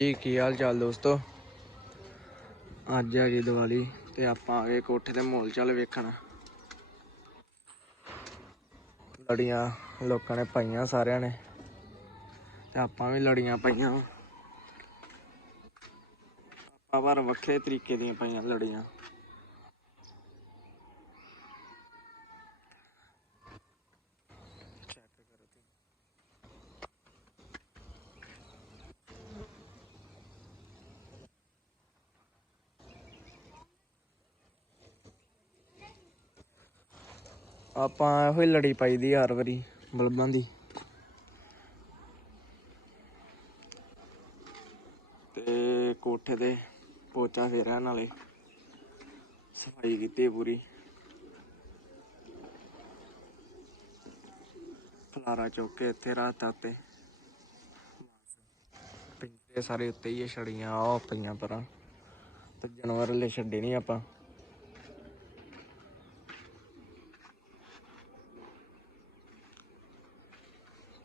ਜੀ, ਕੀ ਹਾਲ ਚਾਲ ਦੋਸਤੋ? ਅੱਜ ਆ ਗਈ ਦੀਵਾਲੀ ਤੇ ਆਪਾਂ ਆ ਗਏ ਕੋਠੇ ਤੇ ਮੋਲ ਚਾਲ ਵੇਖਣ। ਲੜੀਆਂ ਲੋਕਾਂ ਨੇ ਪਾਈਆਂ ਸਾਰਿਆਂ ਨੇ ਤੇ ਆਪਾਂ ਵੀ ਲੜੀਆਂ ਪਾਈਆਂ ਆਪਾਂ ਪਰ ਵੱਖਰੇ ਤਰੀਕੇ ਦੀਆਂ ਪਾਈਆਂ ਲੜੀਆਂ। ਆਪਾਂ ਇਹੋ ਹੀ ਲੜੀ ਪਾਈ ਦੀ ਹਰ ਵਾਰੀ, ਬਲਬਾਂ ਦੀ। ਤੇ ਕੋਠੇ ਤੇ ਪੋਚਾ ਫੇਰਿਆ ਨਾਲੇ ਸਫ਼ਾਈ ਕੀਤੀ ਪੂਰੀ। ਖਲਾਰਾ ਚੁੱਕ ਕੇ ਇੱਥੇ ਰਾਤ ਤੇ ਪਿੰਜਰੇ ਸਾਰੇ ਉੱਤੇ ਹੀ ਆ ਛੜੀਆਂ ਉਹ ਪਈਆਂ ਪਰਾਂ। ਤੇ ਜਾਨਵਰ ਲੈ ਛੱਡੇ ਨਹੀਂ ਆਪਾਂ।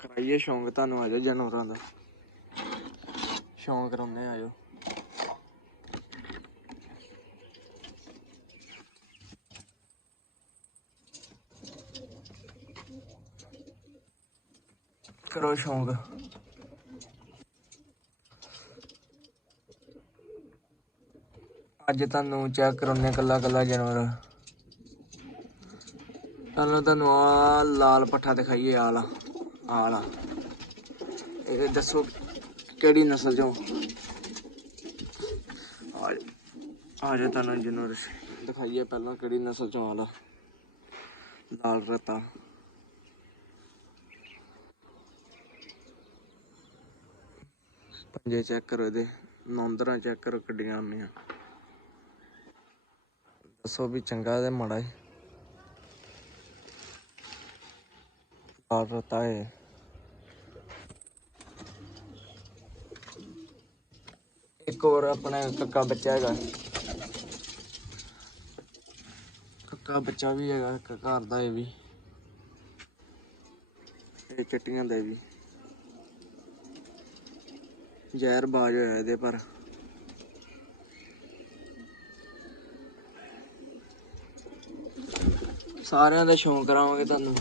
ਕਰਾਈਏ, ਸ਼ੌਂਕ ਤੁਹਾਨੂੰ ਆਜੋ ਜਾਨਵਰਾਂ ਦਾ। ਸ਼ੌਂਕ ਕਰਾਉਂਦੇ ਆਜੋ ਕਰੋ ਸ਼ੌਂਕ। ਅੱਜ ਤੁਹਾਨੂੰ ਚੈੱਕ ਕਰਾਉਣੇ ਕੱਲਾ ਕੱਲਾ ਜਾਨਵਰ। ਤੁਹਾਨੂੰ ਤੁਹਾਨੂੰ ਆ ਲਾਲ ਪੱਠਾ ਦਿਖਾਈਏ ਆਲਾ ਆਲਾ ਇਹ ਦੱਸੋ ਕਿਹੜੀ ਨਸਲ ਚੋਂ? ਆ ਆ ਜਾ ਤੁਹਾਨੂੰ ਜਾਨਵਰ ਦਿਖਾਈਏ ਪਹਿਲਾਂ ਕਿਹੜੀ ਨਸਲ ਚੋਂ ਆਲਾ ਲਾਲ ਰਤਾ। ਪੰਜੇ ਚੈੱਕ ਕਰੋ ਇਹਦੇ। ਨੌਂਦਰਾਂ ਚੈੱਕ ਕਰੋ ਕਿੱਡੀਆਂ ਆਉਂਦੀਆਂ। ਦੱਸੋ ਵੀ ਚੰਗਾ ਤੇ ਮਾੜਾ ਹੈ ਲਾਲ ਰਤਾ ਹੈ ਇੱਕ ਹੋਰ ਆਪਣਾ ਕੱਕਾ ਬੱਚਾ ਹੈਗਾ। ਕੱਕਾ ਬੱਚਾ ਵੀ ਹੈਗਾ, ਇੱਕ ਘਰ ਦਾ ਇਹ ਵੀ। ਇਹ ਚਿੱਟੀਆਂ ਦਾ ਵੀ। ਜ਼ਹਿਰ ਬਾਜ ਹੋਇਆ ਇਹਦੇ ਪਰ। ਸਾਰਿਆਂ ਦਾ ਸ਼ੌਂਕ ਕਰਾਵਾਂਗੇ ਤੁਹਾਨੂੰ।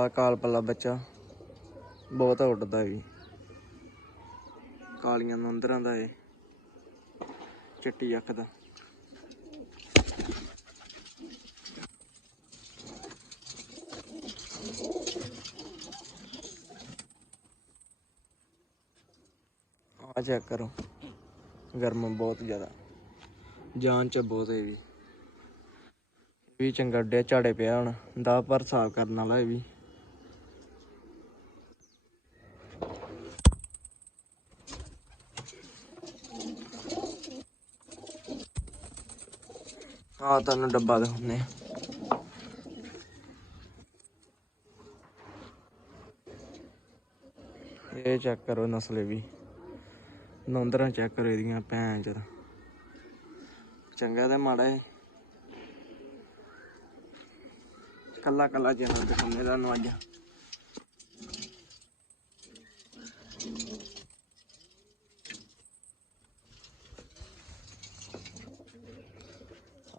ਆ ਕਾਲ ਪੱਲਾ ਬੱਚਾ। ਬਹੁਤ ਉੱਡਦਾ ਵੀ ਕਾਲੀਆਂ ਨੰਦਰਾਂ ਦਾ ਏ। ਚਿੱਟੀ ਅੱਖ ਦਾ। ਆ ਚੈੱਕ ਕਰੋ। ਗਰਮ ਬਹੁਤ ਜ਼ਿਆਦਾ। ਜਾਨ ਚ ਬਹੁਤ ਏ ਵੀ। ਵੀ ਚੰਗਾ ਡੇ ਝਾੜੇ ਪਿਆ ਹੁਣ। ਦਾ ਪਰ ਸਾਫ਼ ਕਰਨ ਵਾਲਾ ਇਹ ਵੀ। ਆ ਤੁਹਾਨੂੰ ਡੱਬਾ ਦਿਖਾਉਂਦੇ ਆ। ਇਹ ਚੈੱਕ ਕਰੋ ਨਸਲੇ ਵੀ। ਨੌਂਦਰਾਂ ਚੈੱਕ ਕਰੋ ਇਹਦੀਆਂ ਭੈਣ ਚਰ ਚੰਗਾ ਤੇ ਮਾੜਾ ਹੈ ਕੱਲਾ ਕੱਲਾ ਜਨਮ ਦਿਖਾਉਂਦੇ ਤੁਹਾਨੂੰ ਅੱਜ।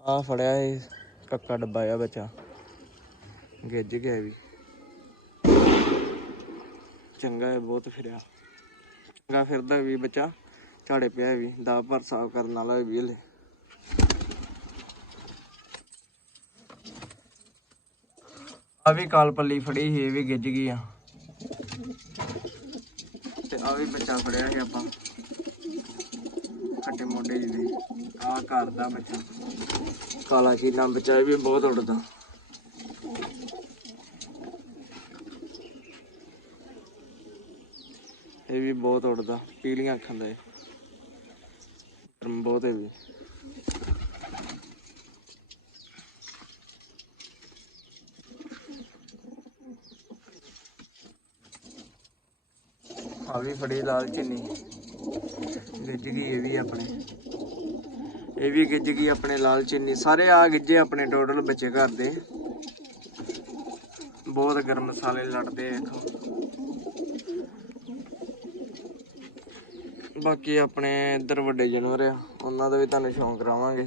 ਆ ਫੜਿਆ ਇਹ ਕੱਕਾ ਡੱਬਾ ਆ ਬੱਚਾ ਗਿੱਜ ਗਿਆ ਵੀ। ਚੰਗਾ ਹੈ ਬਹੁਤ ਫਿਰਿਆ। ਚੰਗਾ ਫਿਰਦਾ ਵੀ ਬੱਚਾ। ਝਾੜੇ ਪਿਆ ਵੀ। ਦਾ ਪਰ ਸਾਫ਼ ਕਰਨ ਵਾਲਾ ਵੀ ਹਲੇ। ਆ ਵੀ ਕਾਲ ਪੱਲੀ ਫੜੀ ਸੀ, ਇਹ ਵੀ ਗਿੱਜ ਗਈ ਆ। ਤੇ ਆ ਵੀ ਬੱਚਾ ਫੜਿਆ ਸੀ ਆਪਾਂ। ਖੱਟੇ ਮੋਢੇ ਜਿਹਦੇ ਆ ਘਰ ਦਾ ਬੱਚਾ। ਕਾਲਾ ਚੀਨਾ ਬੱਚਾ ਇਹ ਵੀ ਬਹੁਤ ਉੱਡਦਾ। ਇਹ ਵੀ ਬਹੁਤ ਉੱਡਦਾ, ਪੀਲੀਆਂ ਅੱਖਾਂ ਦਾ ਇਹ। ਗਰਮ ਬਹੁਤ ਹੈ ਵੀ ਆ ਵੀ ਫੜੀ ਲਾਲ ਚਿੰਨੀ। ਗਿੱਜ ਗਈ ਇਹ ਵੀ ਆਪਣੇ। ਇਹ ਵੀ ਗਿੱਜ ਗਈ ਆਪਣੇ ਲਾਲ ਚਿੰਨੀ। ਸਾਰੇ ਆ ਗਿੱਜੇ ਆਪਣੇ ਟੋਟਲ ਬੱਚੇ ਘਰ ਦੇ। ਬਹੁਤ ਗਰਮ ਮਸਾਲੇ ਲੜਦੇ ਆ ਬਾਕੀ ਆਪਣੇ ਇੱਧਰ ਵੱਡੇ ਜਾਨਵਰ ਆ, ਉਹਨਾਂ ਦਾ ਵੀ ਤੁਹਾਨੂੰ ਸ਼ੌਂਕ ਕਰਾਵਾਂਗੇ